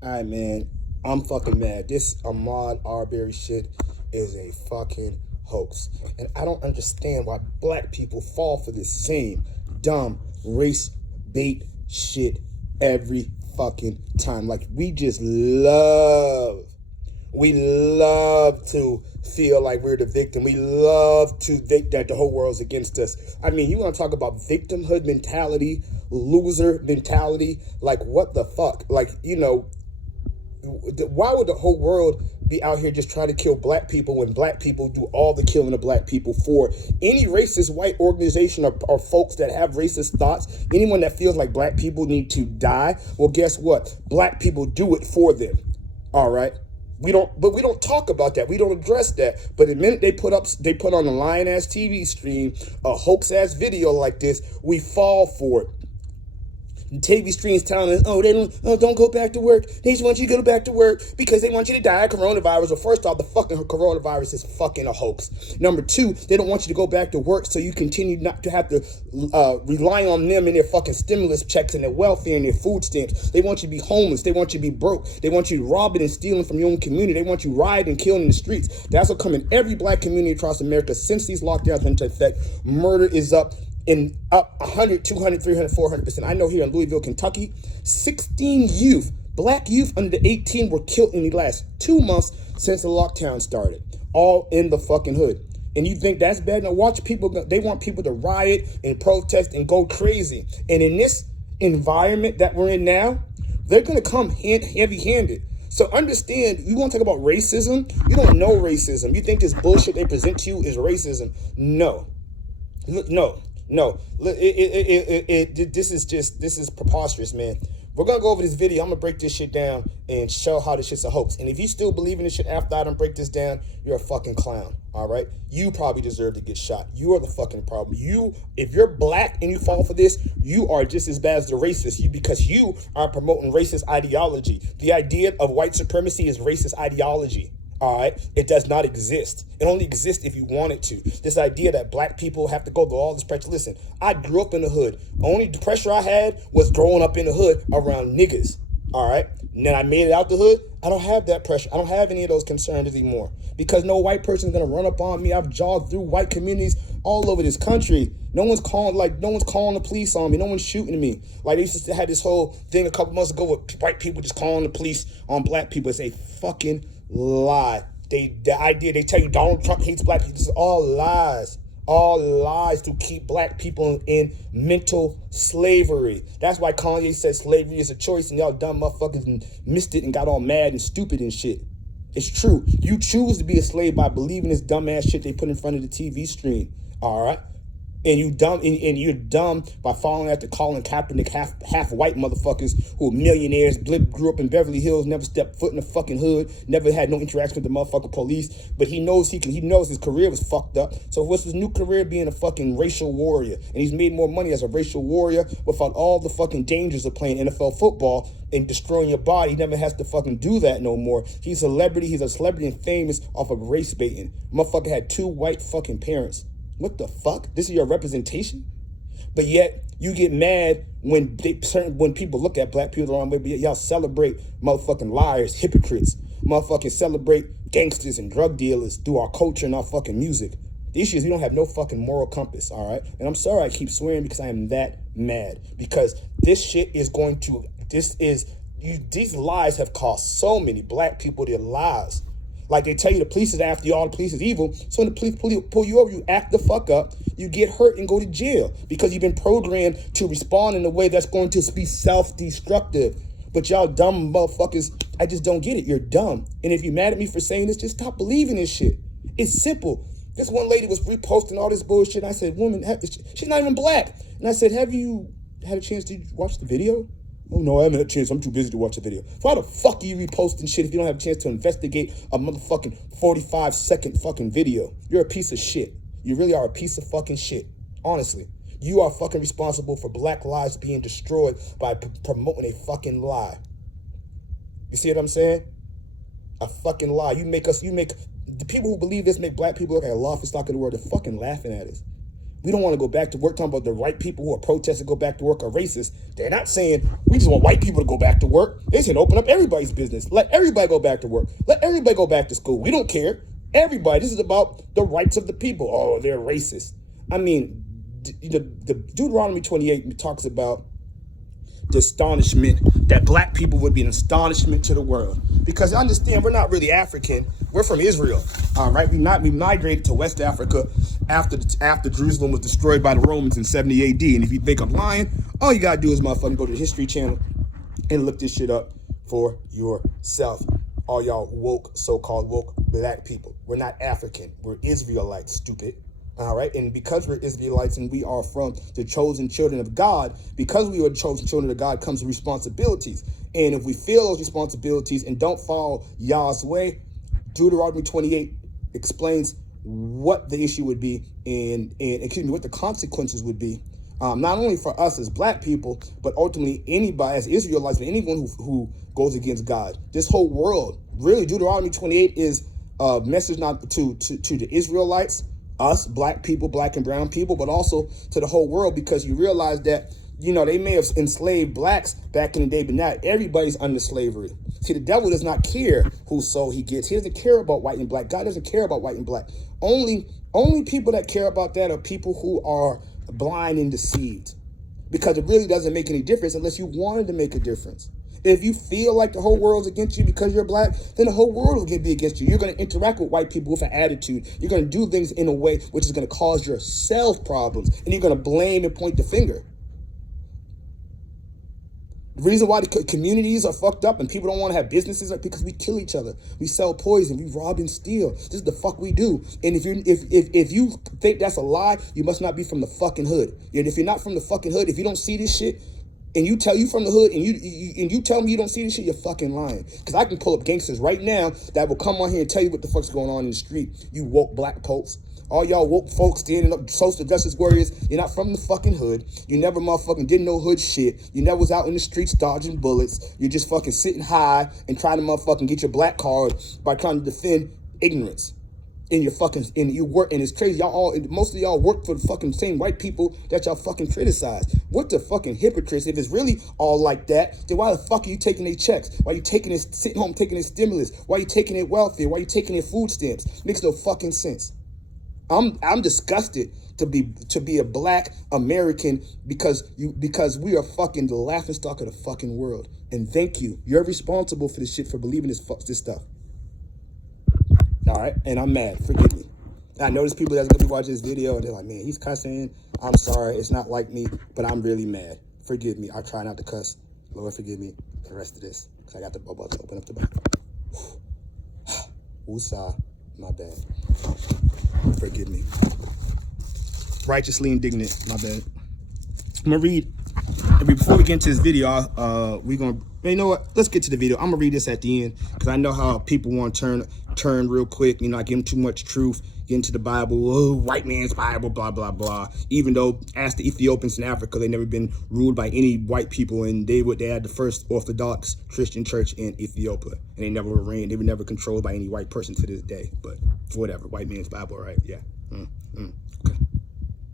Alright, man. I'm fucking mad. This Ahmaud Arberry shit is a fucking hoax. And I don't understand why black people fall for this same dumb race bait shit every fucking time. Like, we love to feel like we're the victim. We love to think that the whole world's against us. I mean, you want to talk about victimhood mentality, loser mentality? Like, what the fuck? Like, why would the whole world be out here just trying to kill black people when black people do all the killing of black people? For any racist white organization or folks that have racist thoughts, anyone that feels like black people need to die, well, guess what? Black people do it for them. All right. We don't talk about that. We don't address that. But the minute they put on a lying ass TV stream a hoax ass video like this, we fall for it. TV streams telling us, don't go back to work. They just want you to go back to work because they want you to die of coronavirus. Well, first off, the fucking coronavirus is fucking a hoax. Number two, they don't want you to go back to work so you continue not to have to rely on them and their fucking stimulus checks and their welfare and their food stamps. They want you to be homeless. They want you to be broke. They want you robbing and stealing from your own community. They want you rioting and killing in the streets. That's what come in every black community across America since these lockdowns went into effect. Murder is up 100, 200, 300, 400%. I know here in Louisville, Kentucky, 16 black youth under 18 were killed in the last 2 months since the lockdown started. All in the fucking hood. And you think that's bad? Now watch people, they want people to riot and protest and go crazy. And in this environment that we're in now, they're going to come heavy-handed. So understand, you want to talk about racism? You don't know racism. You think this bullshit they present to you is racism. No. No, this is preposterous, man. We're going to go over this video. I'm going to break this shit down and show how this shit's a hoax. And if you still believe in this shit after I done break this down, you're a fucking clown, all right? You probably deserve to get shot. You are the fucking problem. If you're black and you fall for this, you are just as bad as the racist. Because you are promoting racist ideology. The idea of white supremacy is racist ideology. All right, it does not exist. It only exists if you want it to. This idea that black people have to go through all this pressure. Listen, I grew up in the hood. Only pressure I had was growing up in the hood around niggas. All right, and then I made it out the hood. I don't have that pressure. I don't have any of those concerns anymore because no white person's gonna run up on me. I've jogged through white communities all over this country. No one's calling the police on me. No one's shooting me. Like they used to have this whole thing a couple months ago with white people just calling the police on black people. It's a fucking lie. The idea they tell you Donald Trump hates black people. This is all lies to keep black people in mental slavery. That's why Kanye said slavery is a choice, and y'all dumb motherfuckers missed it and got all mad and stupid and shit. It's true. You choose to be a slave by believing this dumbass shit they put in front of the TV screen. All right. And you're dumb by following after Colin Kaepernick, half white motherfuckers who are millionaires, grew up in Beverly Hills, never stepped foot in the fucking hood, never had no interaction with the motherfucking police. But he knows his career was fucked up. So what's his new career being a fucking racial warrior? And he's made more money as a racial warrior without all the fucking dangers of playing NFL football and destroying your body. He never has to fucking do that no more. He's a celebrity and famous off of race baiting. Motherfucker had 2 white fucking parents. What the fuck? This is your representation? But yet, you get mad when people look at black people the wrong way, but yet y'all celebrate motherfucking liars, hypocrites, motherfucking celebrate gangsters and drug dealers through our culture and our fucking music. The issue is you don't have no fucking moral compass, all right? And I'm sorry I keep swearing because I am that mad. Because this shit is these lies have cost so many black people their lives. Like they tell you the police is after you, all the police is evil. So when the police pull you over, you act the fuck up, you get hurt and go to jail because you've been programmed to respond in a way that's going to be self-destructive. But y'all dumb motherfuckers, I just don't get it. You're dumb. And if you're mad at me for saying this, just stop believing this shit. It's simple. This one lady was reposting all this bullshit. I said, woman, she's not even black. And I said, have you had a chance to watch the video? Oh, no, I haven't had a chance. I'm too busy to watch the video. So how the fuck are you reposting shit if you don't have a chance to investigate a motherfucking 45-second fucking video? You're a piece of shit. You really are a piece of fucking shit. Honestly. You are fucking responsible for black lives being destroyed by promoting a fucking lie. You see what I'm saying? A fucking lie. You make the people who believe this make black people look like a laughing stock in the world. They're fucking laughing at us. We don't want to go back to work. Talking about the white people who are protesting go back to work are racist. They're not saying we just want white people to go back to work. They said open up everybody's business. Let everybody go back to work. Let everybody go back to school. We don't care. Everybody. This is about the rights of the people. Oh, they're racist. I mean, the Deuteronomy 28 talks about the astonishment that black people would be an astonishment to the world. Because understand, we're not really African. We're from Israel. All right. We migrated to West Africa after Jerusalem was destroyed by the Romans in 70 AD. And if you think I'm lying, all you gotta do is motherfucking go to the History Channel and look this shit up for yourself. All y'all woke, so-called woke black people. We're not African. We're Israelites, stupid. All right. And because we're Israelites and we are from the chosen children of God, because we are the chosen children of God comes responsibilities. And if we feel those responsibilities and don't follow Yah's way, Deuteronomy 28 explains what the issue would be and excuse me, what the consequences would be. Not only for us as black people, but ultimately anybody as Israelites and anyone who goes against God. This whole world, really, Deuteronomy 28 is a message not to the Israelites, us, black people, black and brown people, but also to the whole world, because you realize that, you know, they may have enslaved blacks back in the day, but not everybody's under slavery. See, the devil does not care whose soul he gets. He doesn't care about white and black. God doesn't care about white and black. Only people that care about that are people who are blind and deceived, because it really doesn't make any difference unless you wanted to make a difference. If you feel like the whole world's against you because you're black, then the whole world is going to be against you. You're going to interact with white people with an attitude. You're going to do things in a way which is going to cause yourself problems, and you're going to blame and point the finger. The reason why the communities are fucked up and people don't want to have businesses is because we kill each other. We sell poison. We rob and steal. This is the fuck we do. And if you think that's a lie, you must not be from the fucking hood. And if you're not from the fucking hood, if you don't see this shit, and you tell you from the hood, and you tell me you don't see this shit, you're fucking lying. Because I can pull up gangsters right now that will come on here and tell you what the fuck's going on in the street. You woke black folks. All y'all woke folks standing up, social justice warriors, you're not from the fucking hood. You never motherfucking did no hood shit. You never was out in the streets dodging bullets. You're just fucking sitting high and trying to motherfucking get your black card by trying to defend ignorance. In your fucking, and you work, and it's crazy. Most of y'all work for the fucking same white people that y'all fucking criticize. What the fucking hypocrites? If it's really all like that, then why the fuck are you taking their checks? Why are you taking this, sitting home taking their stimulus? Why are you taking their welfare? Why are you taking their food stamps? Makes no fucking sense. I'm disgusted to be a black American because we are fucking the laughingstock of the fucking world. And thank you. You're responsible for this shit, for believing this stuff. All right, and I'm mad. Forgive me. I know there's people that's gonna be watching this video and they're like, man, he's cussing. I'm sorry, it's not like me, but I'm really mad. Forgive me. I try not to cuss. Lord, forgive me for the rest of this, because I got the about to open up the Bible. Woosah, my bad. Forgive me. Righteously indignant, my bad. I'm gonna read. Before we get into this video, you know what? Let's get to the video. I'm gonna read this at the end because I know how people want to turn real quick. You know, I give them too much truth. Get into the Bible, oh, white man's Bible, blah blah blah. Even though, ask the Ethiopians in Africa, they never been ruled by any white people, and they had the first Orthodox Christian church in Ethiopia, and they never were reigned. They were never controlled by any white person to this day. But whatever, white man's Bible, right? Yeah. Okay.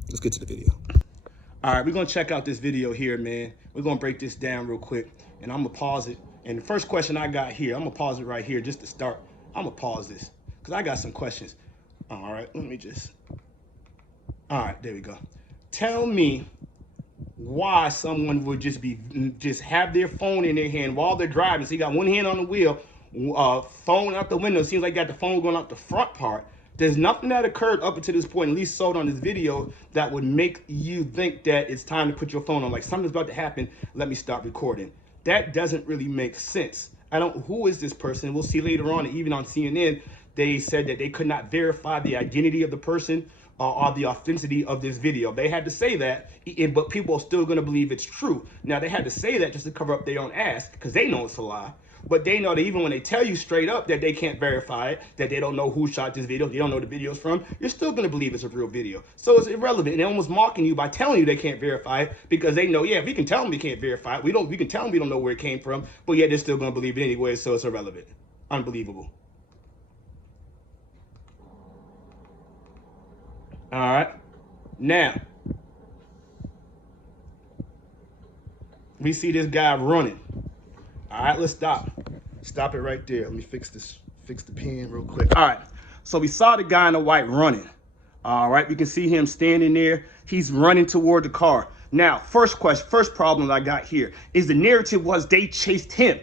Let's get to the video. All right, we're going to check out this video here, man. We're going to break this down real quick, and I'm going to pause it. And the first question I got here, I'm going to pause it right here just to start. I'm going to pause this because I got some questions. All right, let me just. All right, there we go. Tell me why someone would just have their phone in their hand while they're driving. So you got one hand on the wheel, phone out the window. Seems like you got the phone going out the front part. There's nothing that occurred up until this point, at least sold on this video, that would make you think that it's time to put your phone on. Like, something's about to happen. Let me stop recording. That doesn't really make sense. Who is this person? We'll see later on, even on CNN, they said that they could not verify the identity of the person or the authenticity of this video. They had to say that, but people are still going to believe it's true. Now, they had to say that just to cover up their own ass, because they know it's a lie. But they know that even when they tell you straight up that they can't verify it, that they don't know who shot this video, they don't know the video's from, you're still going to believe it's a real video. So it's irrelevant. And they're almost mocking you by telling you they can't verify it, because they know, yeah, we can tell them we can't verify it. We can tell them we don't know where it came from, but yet they're still going to believe it anyway, so it's irrelevant. Unbelievable. All right. Now, we see this guy running. All right, let's stop. Stop it right there. Let me fix the pen real quick. All right, so we saw the guy in the white running. All right, we can see him standing there. He's running toward the car. Now, first problem I got here is the narrative was they chased him.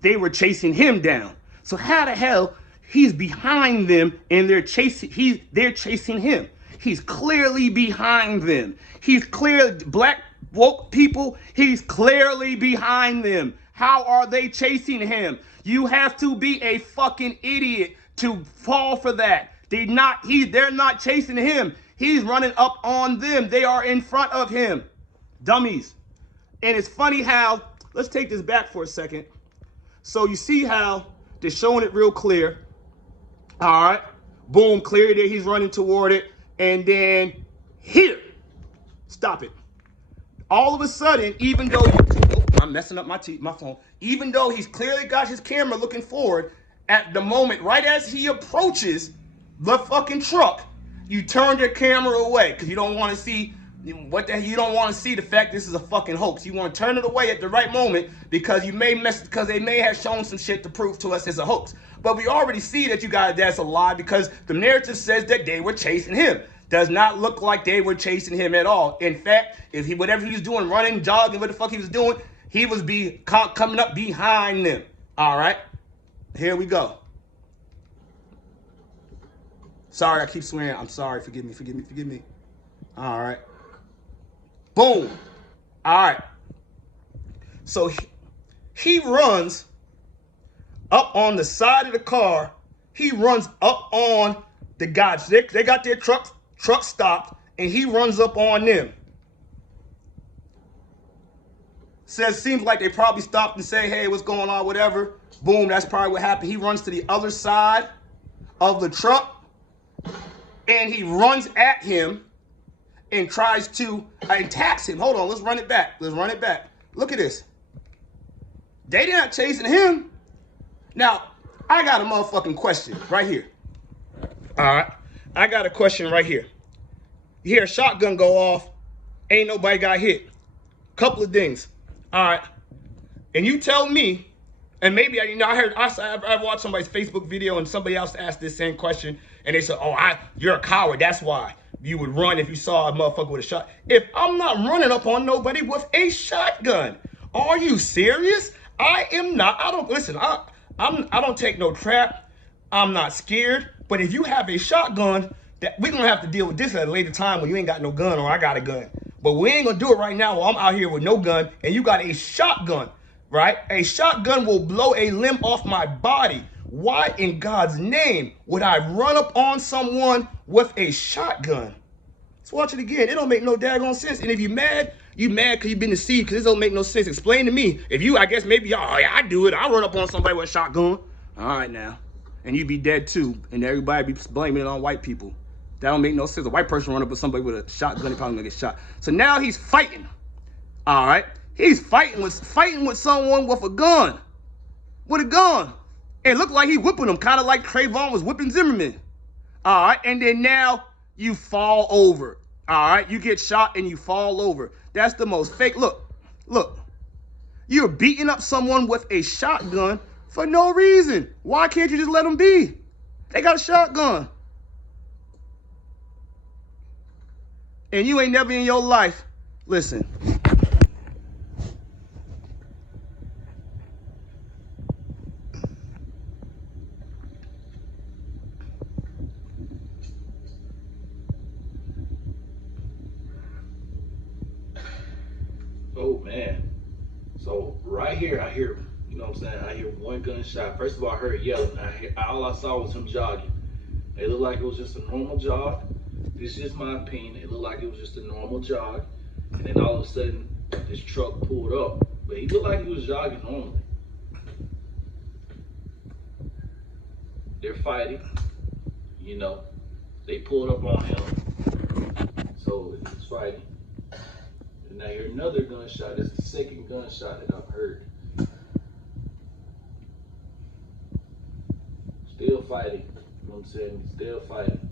They were chasing him down. So how the hell he's behind them and they're chasing him? He's clearly behind them. He's clearly, black woke people, he's clearly behind them. How are they chasing him? You have to be a fucking idiot to fall for that. They're not chasing him. He's running up on them. They are in front of him. Dummies. And it's funny how, let's take this back for a second. So you see how they're showing it real clear. All right. Boom, clear there. He's running toward it. And then here, stop it. All of a sudden, even though, I'm messing up my phone, even though he's clearly got his camera looking forward, at the moment, right as he approaches the fucking truck, you turn your camera away because you don't want to see you don't want to see the fact this is a fucking hoax. You want to turn it away at the right moment because because they may have shown some shit to prove to us it's a hoax. But we already see that that's a lie because the narrative says that they were chasing him. Does not look like they were chasing him at all. In fact, whatever he was doing, running, jogging, what the fuck he was doing, he was coming up behind them. All right, here we go. Sorry, I keep swearing. I'm sorry. Forgive me. All right. Boom. All right. So he runs up on the side of the car. He runs up on the guys. They got their truck stopped, and he runs up on them. Seems like they probably stopped and say, hey, what's going on, whatever. Boom, that's probably what happened. He runs to the other side of the truck, and he runs at him and tries to attacks him. Hold on, let's run it back. Look at this. They not chasing him. Now, I got a motherfucking question right here. All right, I got a question right here. You hear a shotgun go off, ain't nobody got hit. Couple of things. All right, and you tell me, and maybe I watched somebody's Facebook video and somebody else asked this same question, and they said, "Oh, you're a coward. That's why you would run if you saw a motherfucker with a shot." If I'm not running up on nobody with a shotgun, are you serious? I am not. I don't listen. I don't take no trap. I'm not scared. But if you have a shotgun, we're gonna have to deal with this at a later time when you ain't got no gun or I got a gun. But we ain't gonna do it right now while I'm out here with no gun and you got a shotgun, right? A shotgun will blow a limb off my body. Why in God's name would I run up on someone with a shotgun? Let's watch it again. It don't make no daggone sense. And if you're mad, because you've been deceived because this don't make no sense. Explain to me. If you, I guess maybe, oh, yeah, I do it. I run up on somebody with a shotgun. All right now. And you'd be dead too. And everybody be blaming it on white people. That don't make no sense. A white person run up with somebody with a shotgun, he probably gonna get shot. So now he's fighting. All right. He's fighting with someone with a gun. With a gun. It looked like he whipping him, kind of like Trayvon was whipping Zimmerman. All right. And then now you fall over. All right. You get shot and you fall over. That's the most fake. Look. You're beating up someone with a shotgun for no reason. Why can't you just let them be? They got a shotgun. And you ain't never in your life. Listen. Oh man. So right here I hear, you know what I'm saying, I hear one gunshot. First of all, I heard yelling. All I saw was him jogging. It looked like it was just a normal jog. This is my opinion. It looked like it was just a normal jog. And then all of a sudden, this truck pulled up. But he looked like he was jogging normally. They're fighting. You know, they pulled up on him. So he's fighting. And I hear another gunshot. That's the second gunshot that I've heard. Still fighting. You know what I'm saying? Still fighting.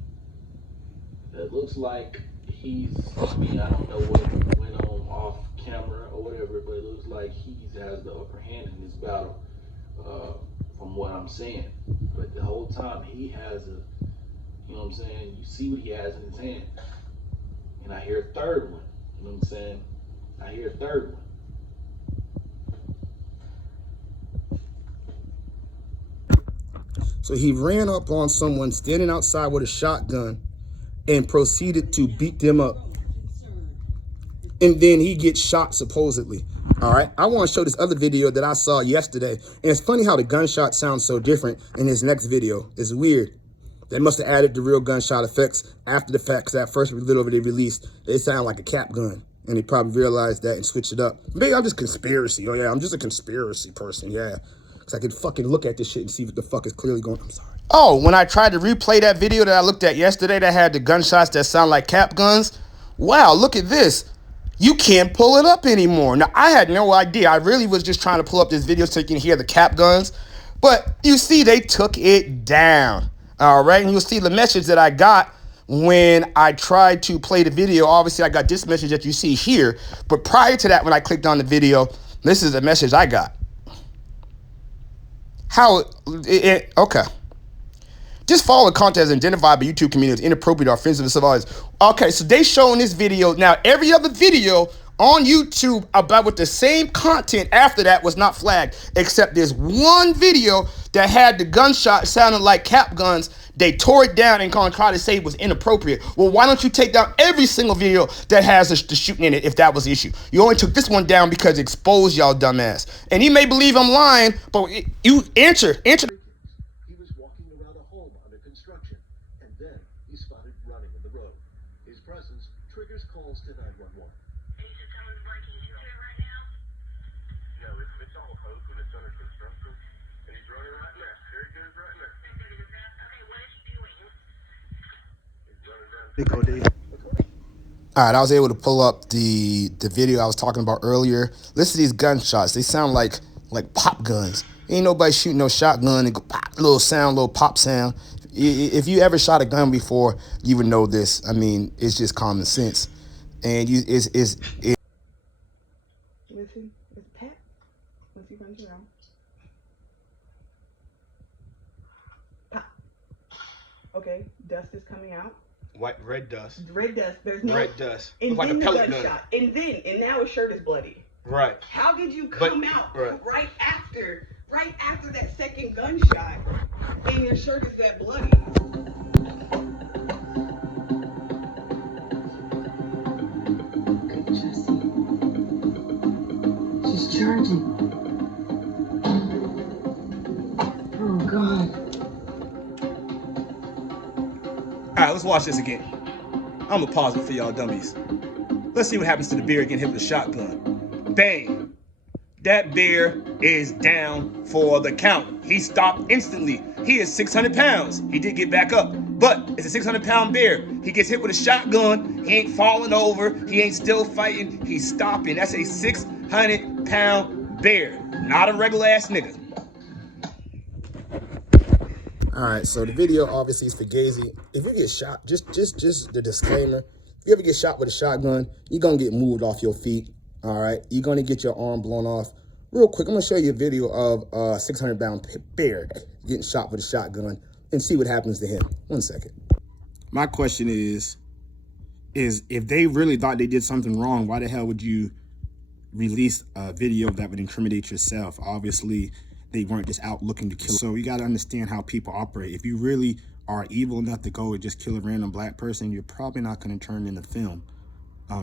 It looks like I mean, I don't know what went on off camera or whatever, but it looks like he has the upper hand in this battle, from what I'm saying. But the whole time he has a, you know what I'm saying, you see what he has in his hand. And I hear a third one, you know what I'm saying? I hear a third one. So he ran up on someone standing outside with a shotgun and proceeded to beat them up. And then he gets shot, supposedly. All right, I want to show this other video that I saw yesterday. And it's funny how the gunshot sounds so different in his next video. It's weird. They must have added the real gunshot effects after the fact, because that first little bit they released, they sound like a cap gun. And they probably realized that and switched it up. Maybe I'm just conspiracy. Oh, yeah, I'm just a conspiracy person, yeah. Because I can fucking look at this shit and see what the fuck is clearly going on. I'm sorry. Oh, when I tried to replay that video that I looked at yesterday that had the gunshots that sound like cap guns, wow, look at this. You can't pull it up anymore. Now, I had no idea. I really was just trying to pull up this video so you can hear the cap guns. But you see, they took it down. All right, and you'll see the message that I got when I tried to play the video. Obviously, I got this message that you see here. But prior to that, when I clicked on the video, this is the message I got. Okay. Just follow the content as identified by YouTube community as inappropriate or offensive to civil audience. Okay, so they showing this video. Now, every other video on YouTube about with the same content after that was not flagged, except this one video that had the gunshot sounding like cap guns. They tore it down and tried to say it was inappropriate. Well, why don't you take down every single video that has the shooting in it if that was the issue? You only took this one down because it exposed y'all dumbass. And he may believe I'm lying, but you answer. He was walking around a home under construction, and then he spotted running in the road. His presence triggers calls to 911. No, it's all hoax and it's under construction, and he's running right now. There he goes right now. He's running down. All right, I was able to pull up the video I was talking about earlier. Listen to these gunshots. They sound like pop guns. Ain't nobody shooting no shotgun and go pop, little sound, little pop sound. If you ever shot a gun before, you would know this. I mean, it's just common sense. And Listen, it's Pat. Once he runs around. Pop. Okay, dust is coming out. red dust. Red dust. There's no Red dust. And Like then a pellet the gunshot. gun. And now his shirt is bloody. Right. How did you come But- out right. right after that second gunshot and your shirt is that bloody? She's charging. Oh, God. All right, let's watch this again. I'm gonna pause it for y'all dummies. Let's see what happens to the bear getting hit with a shotgun. Bang! That bear is down for the count. He stopped instantly. He is 600 pounds. He did get back up, but it's a 600-pound bear. He gets hit with a shotgun. He ain't falling over. He ain't still fighting. He's stopping. That's a 600-pound bear, not a regular ass nigga. All right, so the video obviously is for Gazy. If you get shot, just the disclaimer, if you ever get shot with a shotgun, you're gonna get moved off your feet. All right, you're gonna get your arm blown off. Real quick, I'm gonna show you a video of a 600-pound bear getting shot with a shotgun and see what happens to him. 1 second. My question is if they really thought they did something wrong, why the hell would you release a video that would incriminate yourself? Obviously, they weren't just out looking to kill. So you gotta understand how people operate. If you really are evil enough to go and just kill a random black person, you're probably not gonna turn in a film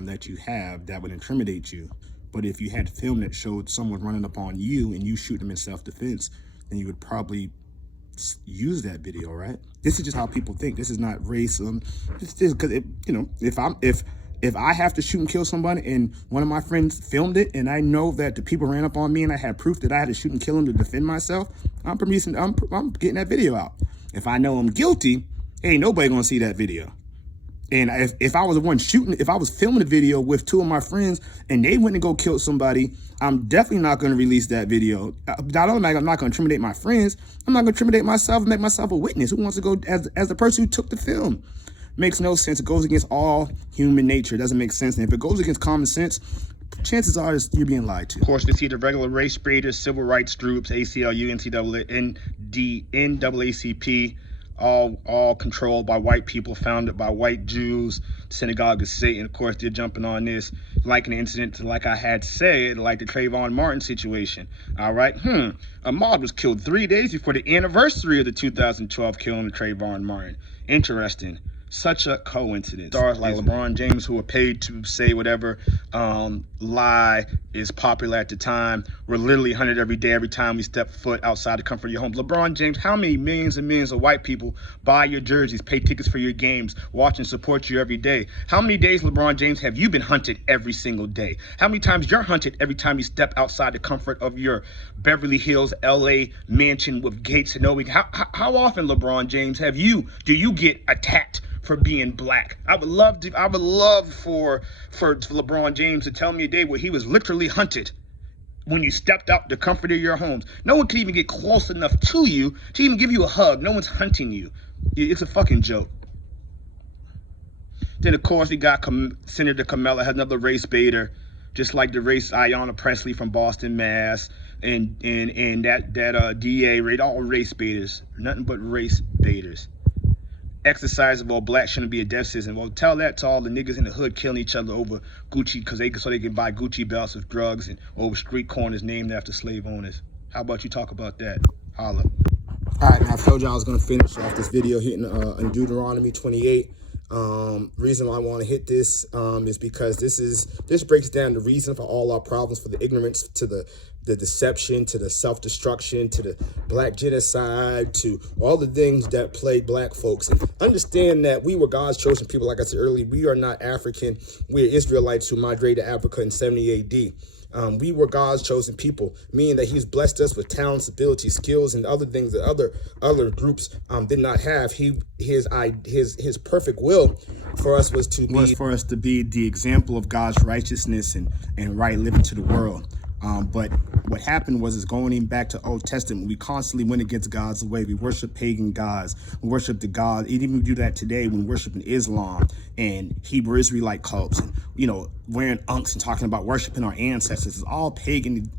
that you have that would incriminate you. But if you had film that showed someone running up on you and you shoot them in self-defense, then you would probably use that video, right? This is just how people think. This is not racism. It's just because, if I have to shoot and kill somebody and one of my friends filmed it and I know that the people ran up on me and I had proof that I had to shoot and kill them to defend myself, I'm getting that video out. If I know I'm guilty, ain't nobody gonna see that video. And if I was the one shooting, if I was filming a video with two of my friends and they went and go kill somebody, I'm definitely not going to release that video. Not only am I not going to incriminate my friends, I'm not going to incriminate myself and make myself a witness. Who wants to go as the person who took the film? Makes no sense. It goes against all human nature. It doesn't make sense. And if it goes against common sense, chances are you're being lied to. Of course, you see the regular race baiters, civil rights groups, ACLU, NAACP, all controlled by white people, founded by white Jews, synagogue of Satan. Of course, they're jumping on this like an incident, like I had said, like the Trayvon Martin situation. All right. Ahmaud was killed 3 days before the anniversary of the 2012 killing of Trayvon Martin. Interesting. Such a coincidence. Stars like LeBron James, who are paid to say whatever lie is popular at the time, were literally hunted every day, every time we step foot outside the comfort of your home. LeBron James, how many millions and millions of white people buy your jerseys, pay tickets for your games, watch and support you every day? How many days, LeBron James, have you been hunted every single day? How many times you're hunted every time you step outside the comfort of your Beverly Hills, LA mansion with gates and knowing? How often, LeBron James, do you get attacked for being black? I would love for LeBron James to tell me a day where he was literally hunted when you stepped out the comfort of your homes. No one could even get close enough to you to even give you a hug. No one's hunting you. It's a fucking joke. Then, of course, we got Senator Kamala, another race baiter, just like the race Ayanna Pressley from Boston, Mass, and that DA, right? All race baiters, nothing but race baiters. Exercise of all black shouldn't be a death sentence. Well, tell that to all the niggas in the hood killing each other over Gucci so they can buy Gucci belts with drugs and over street corners named after slave owners. How about you talk about that? Holla. All right, now I told you I was going to finish off this video hitting in Deuteronomy 28. Reason why I want to hit this is because this breaks down the reason for all our problems, for the ignorance, to the deception, to the self-destruction, to the black genocide, to all the things that plague black folks. And understand that we were God's chosen people. Like I said earlier, we are not African. We're Israelites who migrated to Africa in 70 AD. We were God's chosen people, meaning that he's blessed us with talents, abilities, skills, and other things that other groups did not have. His perfect will for us was for us to be the example of God's righteousness and right living to the world. But what happened was going back to Old Testament, we constantly went against God's way. We worship pagan gods. We worship the God. Even we do that today when worshiping Islam and Hebrew Israelite cults, and wearing unks and talking about worshiping our ancestors. It's all pagan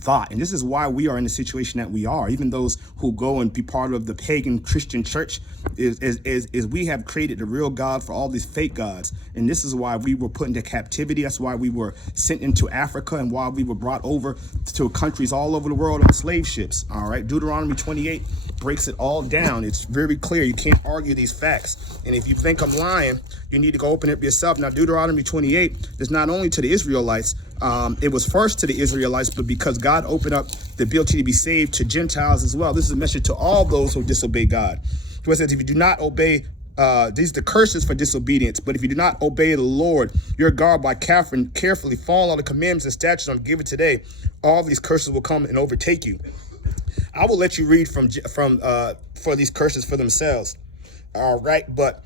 thought. And this is why we are in the situation that we are. Even those who go and be part of the pagan Christian church is we have created the real God for all these fake gods. And this is why we were put into captivity. That's why we were sent into Africa, and why we were brought over to countries all over the world on slave ships. All right. Deuteronomy 28 breaks it all down. It's very clear. You can't argue these facts. And if you think I'm lying, you need to go open it up yourself. Now, Deuteronomy 28 is not only to the Israelites. It was first to the Israelites, but because God opened up the ability to be saved to Gentiles as well. This is a message to all those who disobey God. It says, if you do not obey, these are the curses for disobedience. But if you do not obey the Lord, your God, by carefully following all the commandments and statutes I'm giving today, all these curses will come and overtake you. I will let you read for these curses for themselves. All right, but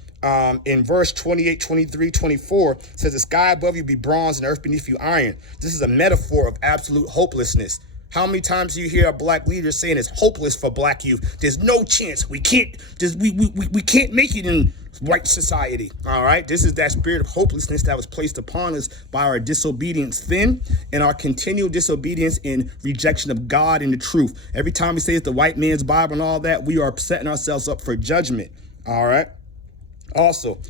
in verse 28, 23, 24, says the sky above you be bronze and earth beneath you iron. This is a metaphor of absolute hopelessness. How many times do you hear a black leader saying it's hopeless for black youth? There's no chance. We can't make it in white society. All right. This is that spirit of hopelessness that was placed upon us by our disobedience then, and our continual disobedience in rejection of God and the truth. Every time we say it's the white man's Bible and all that, we are setting ourselves up for judgment. All right. Also,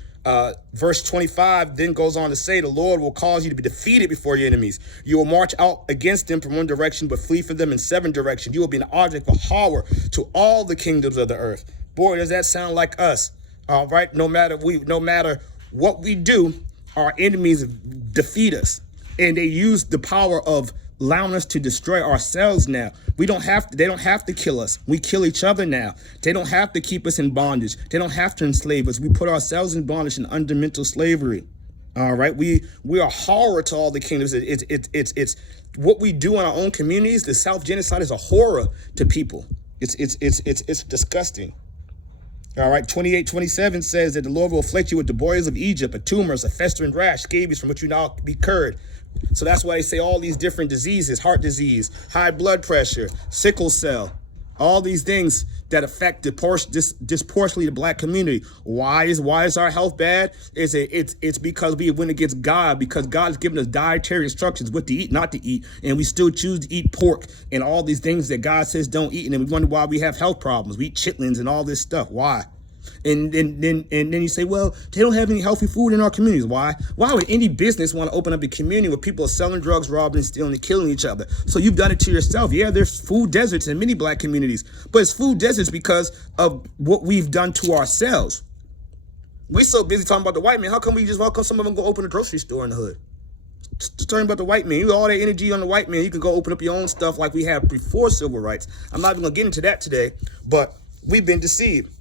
verse 25 then goes on to say, the Lord will cause you to be defeated before your enemies. You will march out against them from one direction, but flee from them in 7 directions. You will be an object of horror to all the kingdoms of the earth. Boy, does that sound like us. All right. No matter what we do, our enemies defeat us, and they use the power of allowing us to destroy ourselves now. They don't have to kill us. We kill each other now. They don't have to keep us in bondage. They don't have to enslave us. We put ourselves in bondage and under mental slavery. All right. We are horror to all the kingdoms. It's what we do in our own communities. The self-genocide is a horror to people. It's disgusting. All right, 28:27 says that the Lord will afflict you with the boils of Egypt, a tumor, a festering rash, scabies from which you now be cured. So that's why they say all these different diseases: heart disease, high blood pressure, sickle cell, All these things that affect disproportionately the black community. Why is our health bad? It's because we went against God, because God has given us dietary instructions what to eat, not to eat, and we still choose to eat pork and all these things that God says don't eat, and then we wonder why we have health problems. We eat chitlins and all this stuff. Why? And then you say, well, they don't have any healthy food in our communities. Why? Why would any business want to open up a community where people are selling drugs, robbing, and stealing, and killing each other? So you've done it to yourself. Yeah, there's food deserts in many black communities, but it's food deserts because of what we've done to ourselves. We're so busy talking about the white man. How come some of them go open a grocery store in the hood? Just talking about the white man. You got all that energy on the white man. You can go open up your own stuff like we have before civil rights. I'm not even going to get into that today, but we've been deceived.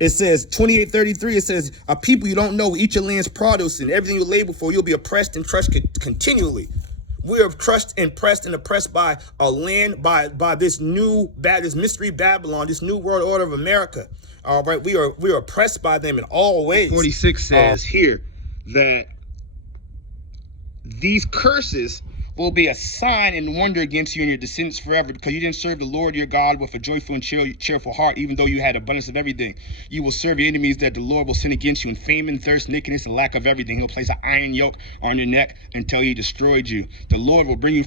It says 28:33. It says, "A people you don't know eat your land's produce, and everything you labor for, you'll be oppressed and crushed continually." We are crushed and pressed and oppressed by a land, by this this mystery Babylon, this new world order of America. All right, we are oppressed by them in all ways. 46 says here that these curses will be a sign and wonder against you and your descendants forever, because you didn't serve the Lord your God with a joyful and cheerful heart, even though you had abundance of everything. You will serve your enemies that the Lord will send against you in famine, thirst, nakedness, and lack of everything. He'll place an iron yoke on your neck until he destroyed you. The Lord will bring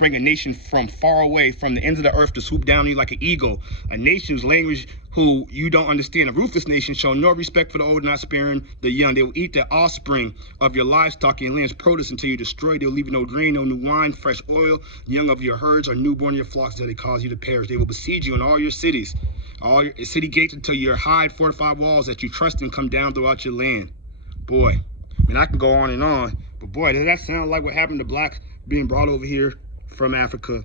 a nation from far away, from the ends of the earth, to swoop down on you like an eagle. A nation whose language who you don't understand. A ruthless nation show no respect for the old, not sparing the young. They will eat the offspring of your livestock and your land's produce until you destroy. They will leave you no grain, no new wine, fresh oil, young of your herds, or newborn of your flocks, that they cause you to perish. They will besiege you in all your cities, all your city gates, until your high fortified walls that you trust in come down throughout your land. Boy, I mean, I can go on, but boy, does that sound like what happened to blacks being brought over here from Africa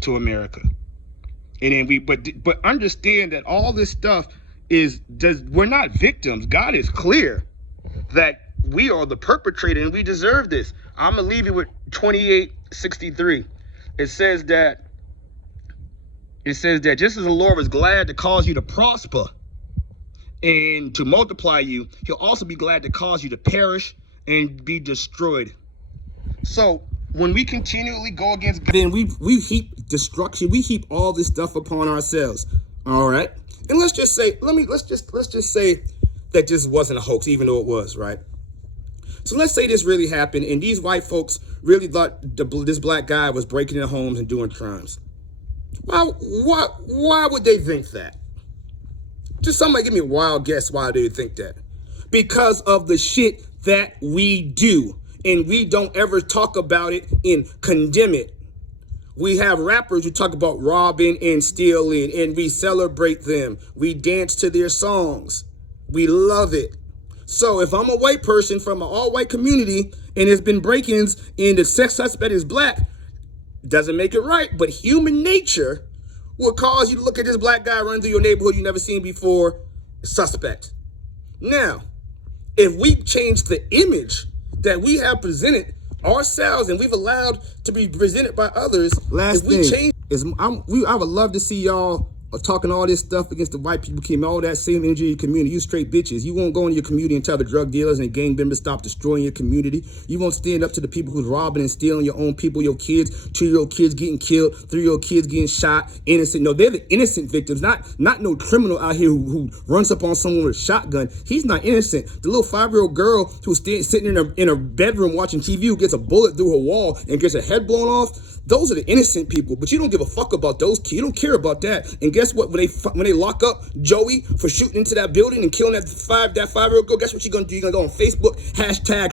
to America? And then but understand that all this stuff we're not victims. God is clear that we are the perpetrator and we deserve this. I'm gonna leave you with 28:63. It says that just as the Lord was glad to cause you to prosper and to multiply you, he'll also be glad to cause you to perish and be destroyed. So when we continually go against God, then we heap destruction, we heap all this stuff upon ourselves. All right, and let's just say that this wasn't a hoax, even though it was, right? So let's say this really happened, and these white folks really thought this black guy was breaking into homes and doing crimes. Why would they think that? Just somebody give me a wild guess why they would think that. Because of the shit that we do. And we don't ever talk about it and condemn it. We have rappers who talk about robbing and stealing, and we celebrate them. We dance to their songs. We love it. So if I'm a white person from an all-white community and there's been break-ins and the suspect is black, doesn't make it right, but human nature will cause you to look at this black guy running through your neighborhood you never seen before, suspect. Now, if we change the image that we have presented ourselves and we've allowed to be presented by others, I would love to see y'all talking all this stuff against the white people, keeping all that same energy in your community. You straight bitches. You won't go into your community and tell the drug dealers and gang members stop destroying your community. You won't stand up to the people who's robbing and stealing your own people, your kids, 2-year-old kids getting killed, 3-year-old kids getting shot, innocent. No, they're the innocent victims, not no criminal out here who runs up on someone with a shotgun. He's not innocent. The little 5-year-old girl who's sitting in her bedroom watching TV, who gets a bullet through her wall and gets her head blown off, those are the innocent people. But you don't give a fuck about those kids. You don't care about that. And guess what? When they lock up Joey for shooting into that building and killing that 5-year-old girl, guess what you're gonna do? You're gonna go on Facebook, hashtag